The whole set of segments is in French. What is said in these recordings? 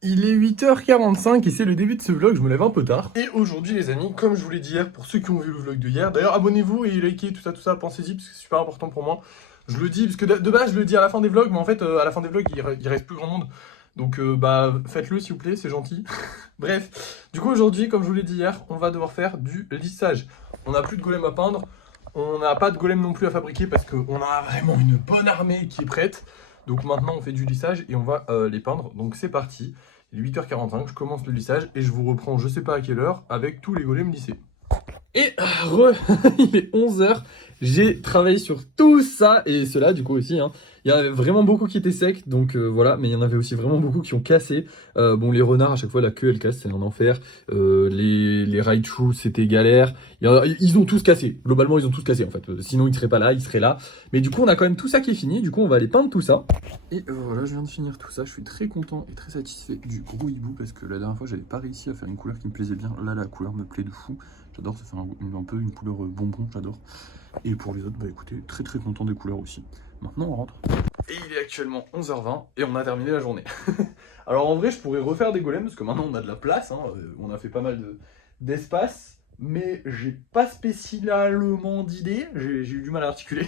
Il est 8h45 et c'est le début de ce vlog, je me lève un peu tard. Et aujourd'hui les amis, comme je vous l'ai dit hier, pour ceux qui ont vu le vlog de hier, d'ailleurs abonnez-vous et likez tout ça, pensez-y parce que c'est super important pour moi. Je le dis, parce que de base je le dis à la fin des vlogs, mais en fait à la fin des vlogs il reste plus grand monde. Donc bah faites-le s'il vous plaît, c'est gentil. Bref, du coup aujourd'hui, comme je vous l'ai dit hier, on va devoir faire du lissage. On n'a plus de golem à peindre, on n'a pas de golem non plus à fabriquer parce qu'on a vraiment une bonne armée qui est prête. Donc maintenant on fait du lissage et on va les peindre, donc c'est parti. Il est 8h45, je commence le lissage et je vous reprends je sais pas à quelle heure avec tous les golems lissés. Et il est 11h, j'ai travaillé sur tout ça et cela du coup aussi. Hein. Il y en avait vraiment beaucoup qui étaient secs, donc voilà, mais il y en avait aussi vraiment beaucoup qui ont cassé. Bon, les renards, à chaque fois, la queue elle casse, c'est un enfer. Les Raichu, c'était galère. Ils ont tous cassé, globalement, ils ont tous cassé en fait. Sinon, ils seraient pas là, ils seraient là. Mais du coup, on a quand même tout ça qui est fini, du coup, on va aller peindre tout ça. Et voilà, je viens de finir tout ça, je suis très content et très satisfait du gros hibou parce que la dernière fois, j'avais pas réussi à faire une couleur qui me plaisait bien. Là, la couleur me plaît de fou. J'adore, ça fait un peu une couleur bonbon, j'adore. Et pour les autres, bah écoutez, très très content des couleurs aussi. Maintenant, on rentre. Et il est actuellement 11h20 et on a terminé la journée. Alors en vrai, je pourrais refaire des golems parce que maintenant on a de la place, hein, on a fait pas mal d'espace, mais j'ai pas spécialement d'idées. J'ai eu du mal à articuler.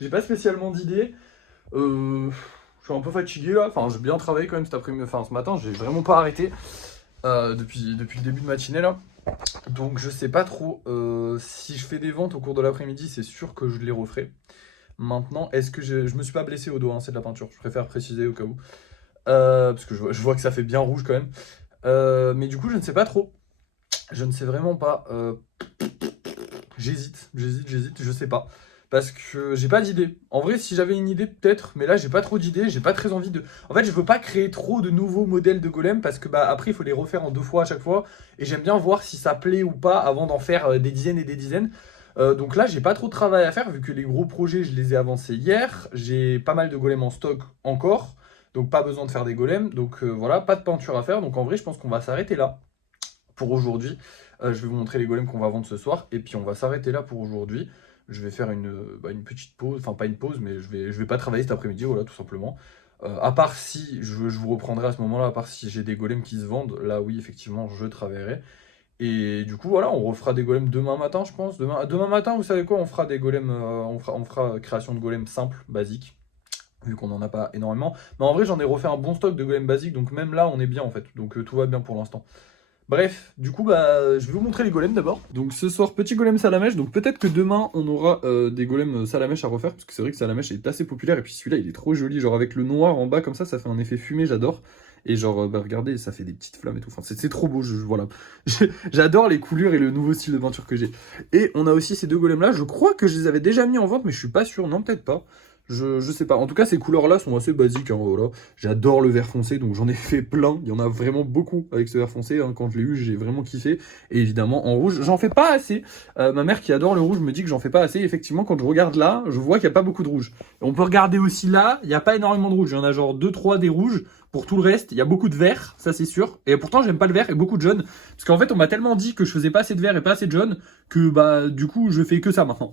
J'ai pas spécialement d'idées. Je suis un peu fatigué là, enfin j'ai bien travaillé quand même cet après-midi, enfin ce matin, j'ai vraiment pas arrêté depuis le début de matinée là. Donc je sais pas trop, si je fais des ventes au cours de l'après-midi, c'est sûr que je les referai. Maintenant, est-ce que je me suis pas blessé au dos, hein, c'est de la peinture, je préfère préciser au cas où. Parce que je vois que ça fait bien rouge quand même. Mais du coup, je ne sais pas trop. Je ne sais vraiment pas. J'hésite, je sais pas. Parce que j'ai pas d'idée. En vrai, si j'avais une idée, peut-être, mais là, j'ai pas trop d'idées, j'ai pas très envie de. En fait, je veux pas créer trop de nouveaux modèles de golem parce que bah après, il faut les refaire en 2 fois à chaque fois. Et j'aime bien voir si ça plaît ou pas avant d'en faire des dizaines et des dizaines. Donc là, j'ai pas trop de travail à faire vu que les gros projets, je les ai avancés hier. J'ai pas mal de golems en stock encore. Donc pas besoin de faire des golems. Donc voilà, pas de peinture à faire. Donc en vrai, je pense qu'on va s'arrêter là pour aujourd'hui. Je vais vous montrer les golems qu'on va vendre ce soir. Et puis on va s'arrêter là pour aujourd'hui. Je vais faire une petite pause, enfin pas une pause, mais je vais pas travailler cet après-midi, voilà, tout simplement. À part si, je vous reprendrai à ce moment-là, à part si j'ai des golems qui se vendent, là oui, effectivement, je travaillerai. Et du coup, voilà, on refera des golems demain matin, je pense. Demain matin, vous savez quoi, on fera des golems, on fera création de golems simple, basique, vu qu'on n'en a pas énormément. Mais en vrai, j'en ai refait un bon stock de golems basiques, donc même là, on est bien en fait. Donc tout va bien pour l'instant. Bref, du coup, bah, je vais vous montrer les golems d'abord. Donc ce soir, petit golem salamèche. Donc peut-être que demain, on aura des golems salamèche à refaire, parce que c'est vrai que salamèche est assez populaire. Et puis celui-là, il est trop joli. Genre avec le noir en bas, comme ça fait un effet fumé, j'adore. Et genre, bah, regardez, ça fait des petites flammes et tout. Enfin, c'est trop beau, voilà. J'adore les couleurs et le nouveau style de peinture que j'ai. Et on a aussi ces deux golems-là. Je crois que je les avais déjà mis en vente, mais je suis pas sûr. Non, peut-être pas. Je sais pas. En tout cas, ces couleurs-là sont assez basiques. Hein, voilà. J'adore le vert foncé, donc j'en ai fait plein. Il y en a vraiment beaucoup avec ce vert foncé. Hein. Quand je l'ai eu, j'ai vraiment kiffé. Et évidemment, en rouge, j'en fais pas assez. Ma mère qui adore le rouge me dit que j'en fais pas assez. Effectivement, quand je regarde là, je vois qu'il n'y a pas beaucoup de rouge. Et on peut regarder aussi là, il n'y a pas énormément de rouge. Il y en a genre 2-3 des rouges. Pour tout le reste, il y a beaucoup de vert, ça c'est sûr. Et pourtant, j'aime pas le vert et beaucoup de jaune. Parce qu'en fait, on m'a tellement dit que je faisais pas assez de vert et pas assez de jaune que bah du coup, je fais que ça maintenant.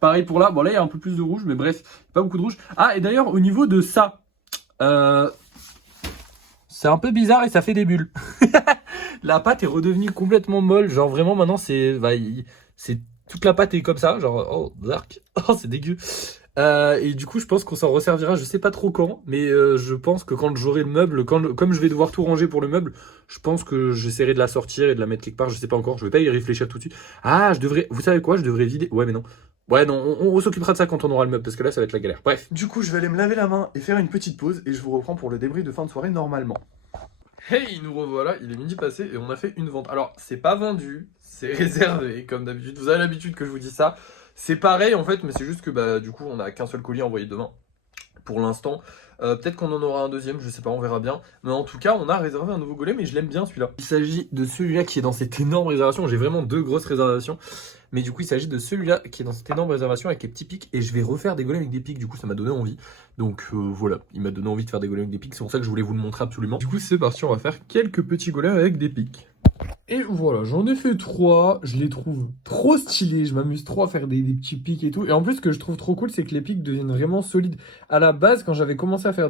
Pareil pour là. Bon, là, il y a un peu plus de rouge, mais bref, pas beaucoup de rouge. Ah, et d'ailleurs, au niveau de ça, c'est un peu bizarre et ça fait des bulles. La pâte est redevenue complètement molle. Genre vraiment maintenant c'est toute la pâte est comme ça. Genre oh dark. Oh c'est dégueu. Et du coup je pense qu'on s'en resservira. Je sais pas trop quand, mais je pense que quand j'aurai le meuble, comme je vais devoir tout ranger pour le meuble, je pense que j'essaierai de la sortir et de la mettre quelque part. Je sais pas encore. Je vais pas y réfléchir tout de suite. Ah je devrais. Vous savez quoi? Je devrais vider. Ouais mais non. Ouais non, on s'occupera de ça quand on aura le meuble parce que là ça va être la galère. Bref. Du coup je vais aller me laver la main et faire une petite pause et je vous reprends pour le débrief de fin de soirée normalement. Hey, nous revoilà, il est midi passé et on a fait une vente. Alors, c'est pas vendu, c'est réservé, comme d'habitude. Vous avez l'habitude que je vous dis ça. C'est pareil en fait, mais c'est juste que bah du coup, on a qu'un seul colis envoyé demain pour l'instant. Peut-être qu'on en aura un deuxième, je sais pas, on verra bien. Mais en tout cas, on a réservé un nouveau golem et je l'aime bien celui-là. Il s'agit de celui-là qui est dans cette énorme réservation. J'ai vraiment 2 grosses réservations. Mais du coup, il s'agit de celui-là qui est dans cette énorme réservation avec les petits pics. Et je vais refaire des golems avec des pics. Du coup, ça m'a donné envie. Donc voilà, il m'a donné envie de faire des golems avec des pics. C'est pour ça que je voulais vous le montrer absolument. Du coup, c'est parti, on va faire quelques petits golems avec des pics. Et voilà, j'en ai fait 3, je les trouve trop stylés, je m'amuse trop à faire des petits pics et tout. Et en plus, ce que je trouve trop cool, c'est que les pics deviennent vraiment solides. À la base, quand j'avais commencé à faire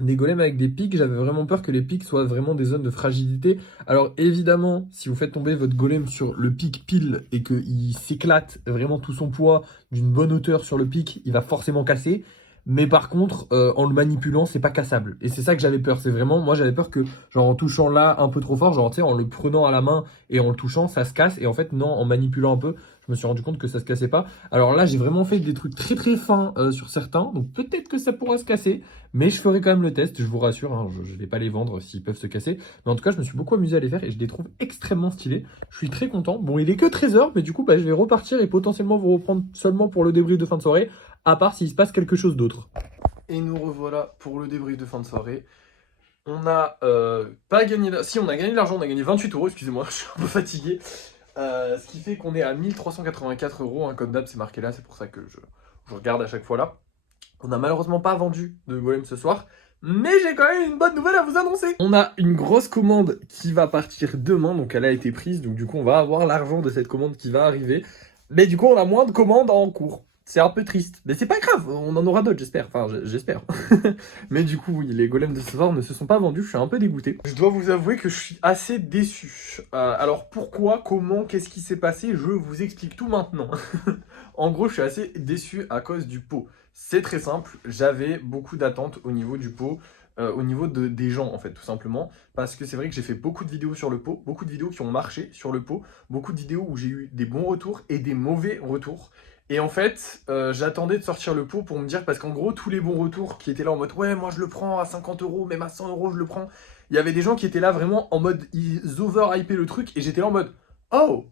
des golems avec des pics, j'avais vraiment peur que les pics soient vraiment des zones de fragilité. Alors évidemment, si vous faites tomber votre golem sur le pic pile et qu'il s'éclate vraiment tout son poids d'une bonne hauteur sur le pic, il va forcément casser. Mais par contre, en le manipulant, c'est pas cassable. Et c'est ça que j'avais peur. C'est vraiment, moi j'avais peur que, genre en touchant là un peu trop fort, genre tu sais, en le prenant à la main et en le touchant, ça se casse. Et en fait, non, en manipulant un peu, je me suis rendu compte que ça se cassait pas. Alors là, j'ai vraiment fait des trucs très très fins sur certains. Donc peut-être que ça pourra se casser. Mais je ferai quand même le test, je vous rassure. Hein, je vais pas les vendre s'ils peuvent se casser. Mais en tout cas, je me suis beaucoup amusé à les faire et je les trouve extrêmement stylés. Je suis très content. Bon, il est que 13h, mais du coup, bah, je vais repartir et potentiellement vous reprendre seulement pour le débrief de fin de soirée, à part s'il se passe quelque chose d'autre. Et nous revoilà pour le débrief de fin de soirée. On a pas gagné... Si, on a gagné de l'argent, on a gagné 28 euros, excusez-moi, je suis un peu fatigué. Ce qui fait qu'on est à 1384 euros, un comme d'hab, c'est marqué là, c'est pour ça que je regarde à chaque fois là. On n'a malheureusement pas vendu de golem ce soir, mais j'ai quand même une bonne nouvelle à vous annoncer. On a une grosse commande qui va partir demain, donc elle a été prise, donc du coup on va avoir l'argent de cette commande qui va arriver. Mais du coup on a moins de commandes en cours. C'est un peu triste, mais c'est pas grave, on en aura d'autres j'espère, enfin j'espère. Mais du coup oui, les golems de ce soir ne se sont pas vendus, je suis un peu dégoûté. Je dois vous avouer que je suis assez déçu. Alors pourquoi, comment, qu'est-ce qui s'est passé? Je vous explique tout maintenant. En gros je suis assez déçu à cause du pot. C'est très simple, j'avais beaucoup d'attentes au niveau du pot, au niveau des gens en fait tout simplement, parce que c'est vrai que j'ai fait beaucoup de vidéos sur le pot, beaucoup de vidéos qui ont marché sur le pot, beaucoup de vidéos où j'ai eu des bons retours et des mauvais retours. Et en fait, j'attendais de sortir le pot pour me dire, parce qu'en gros, tous les bons retours qui étaient là en mode « Ouais, moi je le prends à 50 euros, même à 100 euros je le prends », il y avait des gens qui étaient là vraiment en mode, ils over-hypaient le truc, et j'étais là en mode « Oh,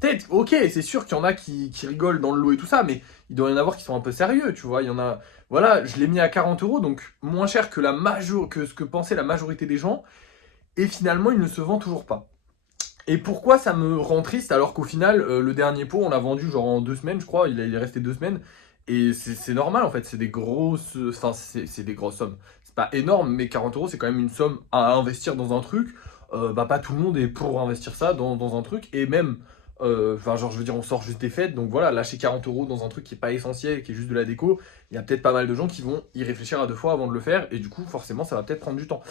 peut-être, ok, c'est sûr qu'il y en a qui rigolent dans le lot et tout ça, mais il doit y en avoir qui sont un peu sérieux, tu vois, il y en a... » Voilà, je l'ai mis à 40 euros, donc moins cher que, que ce que pensait la majorité des gens, et finalement, il ne se vend toujours pas. Et pourquoi ça me rend triste alors qu'au final, le dernier pot, on l'a vendu genre en 2 semaines, je crois, il est resté 2 semaines. Et c'est normal en fait, c'est des grosses... Enfin, c'est des grosses sommes. C'est pas énorme, mais 40 euros, c'est quand même une somme à investir dans un truc. Bah pas tout le monde est pour investir ça dans un truc. Et même, enfin genre je veux dire, on sort juste des fêtes, donc voilà, lâcher 40 euros dans un truc qui est pas essentiel, qui est juste de la déco, il y a peut-être pas mal de gens qui vont y réfléchir à 2 fois avant de le faire. Et du coup, forcément, ça va peut-être prendre du temps.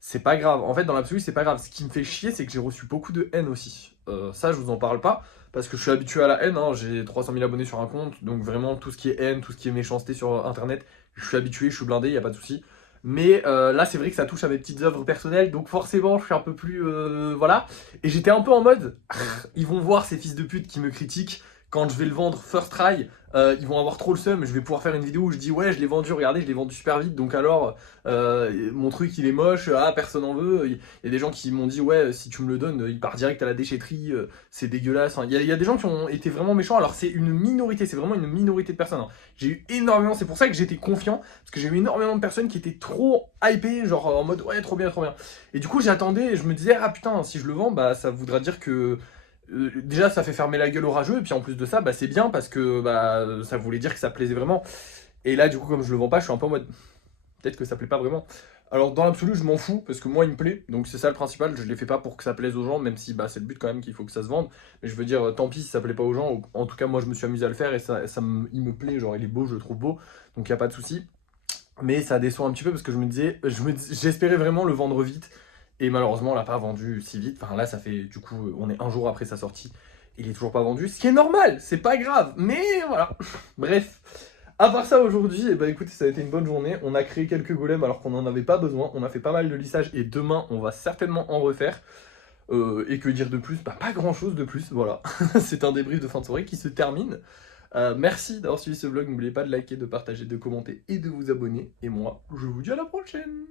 C'est pas grave. En fait, dans l'absolu, c'est pas grave. Ce qui me fait chier, c'est que j'ai reçu beaucoup de haine aussi. Ça, je vous en parle pas, parce que je suis habitué à la haine. Hein. J'ai 300 000 abonnés sur un compte, donc vraiment, tout ce qui est haine, tout ce qui est méchanceté sur Internet, je suis habitué, je suis blindé, y a pas de souci. Mais là, c'est vrai que ça touche à mes petites œuvres personnelles, donc forcément, je suis un peu plus... voilà. Et j'étais un peu en mode, ils vont voir ces fils de pute qui me critiquent quand je vais le vendre first try. Ils vont avoir trop le seum, je vais pouvoir faire une vidéo où je dis ouais je l'ai vendu, regardez je l'ai vendu super vite, donc alors mon truc il est moche, ah personne en veut. Il y a des gens qui m'ont dit ouais si tu me le donnes il part direct à la déchetterie, c'est dégueulasse. Enfin, il y a des gens qui ont été vraiment méchants, alors c'est une minorité, c'est vraiment une minorité de personnes. Hein. J'ai eu énormément, c'est pour ça que j'étais confiant, parce que j'ai eu énormément de personnes qui étaient trop hypées, genre en mode ouais trop bien trop bien. Et du coup j'attendais et je me disais ah putain si je le vends bah ça voudra dire que... déjà ça fait fermer la gueule au rageux et puis en plus de ça bah, c'est bien parce que bah, ça voulait dire que ça plaisait vraiment et là du coup comme je le vends pas je suis un peu en mode peut-être que ça plaît pas vraiment. Alors dans l'absolu je m'en fous parce que moi il me plaît donc c'est ça le principal, je les fais pas pour que ça plaise aux gens même si bah, c'est le but quand même qu'il faut que ça se vende, mais je veux dire tant pis si ça plaît pas aux gens, en tout cas moi je me suis amusé à le faire et il me plaît, genre il est beau, je le trouve beau donc il y a pas de souci. Mais ça déçoit un petit peu parce que j'espérais vraiment le vendre vite. Et malheureusement, on l'a pas vendu si vite. Enfin là, ça fait du coup, on est un jour après sa sortie. Il est toujours pas vendu, ce qui est normal, c'est pas grave. Mais voilà. Bref. À part ça, aujourd'hui, eh ben, écoutez, ça a été une bonne journée. On a créé quelques golems alors qu'on n'en avait pas besoin. On a fait pas mal de lissage et demain, on va certainement en refaire. Et que dire de plus? Bah, pas grand chose de plus, voilà. C'est un débrief de fin de soirée qui se termine. Merci d'avoir suivi ce vlog, n'oubliez pas de liker, de partager, de commenter et de vous abonner. Et moi, je vous dis à la prochaine!